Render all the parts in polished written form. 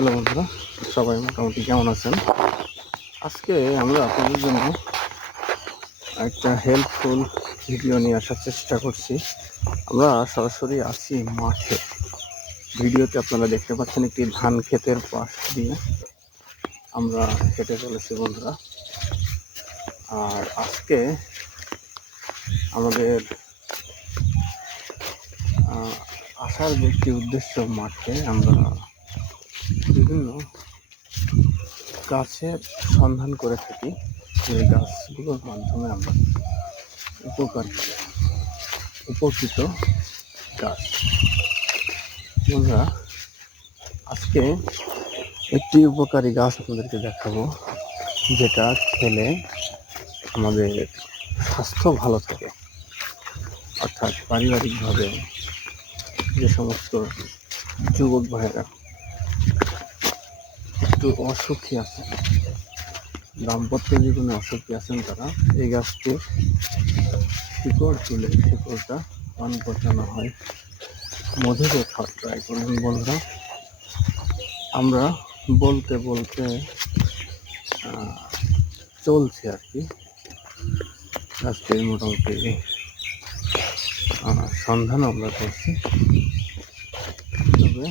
Hello বন্ধুরা, সবাই মোটামুটি কেমন আছেন? আজকে আমরা আপনাদের জন্য একটা হেল্পফুল ভিডিও নিয়ে আসার চেষ্টা করছি। আমরা সরাসরি আছি মাঠে। ভিডিওতে আপনারা দেখতে পাচ্ছেন একটি ধান ক্ষেতের পাশ দিয়ে আমরা হেঁটে চলেছি বন্ধুরা। আর আজকে আমাদের আসার যে একটি উদ্দেশ্য, মাঠে আমরা বিভিন্ন গাছের সন্ধান করে থাকি। এই গাছগুলোর মাধ্যমে আমরা উপকৃত গাছ। বন্ধুরা, আজকে একটি উপকারী গাছ আপনাদেরকে দেখাবো, যেটা খেলে আমাদের স্বাস্থ্য ভালো থাকে। অর্থাৎ পারিবারিকভাবে যে সমস্ত যুবক ভাইয়েরা একটু অসুখী আছেন, দাম্পত্য জীবনে অসুখী আছেন, তারা এই গাছটির শিকড় তুলে শিকড়টা পান পচানো হয়, মধু দিয়ে খাওয়ার ট্রাই করুন বন্ধুরা। আমরা বলতে বলতে চলছে আর কি। গাছটির মোটামুটি সন্ধান আমরা করছি, তবে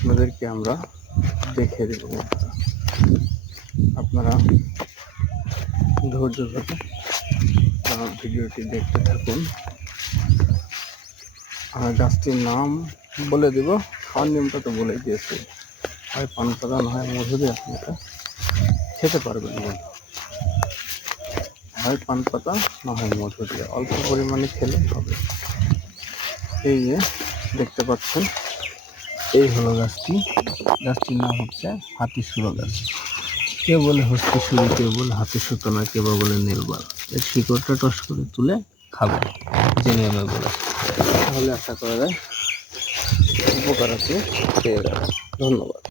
আপনাদেরকে আমরা দেখে দেব। আপনারা ধৈর্য ধরে ভিডিওটি দেখতে থাকুন। গাছটির নাম বলে দেব, খাওয়ার নিয়মটা তো বলে দিয়েছি। হয় পান পাতা, না হয় মধু দিয়ে আপনি এটা খেতে পারবেন বন্ধু। হয় পান পাতা, না হয় মধু দিয়ে অল্প পরিমাণে খেলে হবে। এই যে দেখতে পাচ্ছেন, এই হলো গাছটি। গাছটির নাম হচ্ছে হাতিসুরো গাছ। কেউ বলে হস্তিসুরি, কেউ বলে হাতিসুতনা, কেউ বলে নীলবাল। এর শিকড়টা টস করে তুলে খাবে, জেনে আমি বলে। তাহলে আশা করা যায় উপকার আপনি পেয়ে যাবেন। ধন্যবাদ।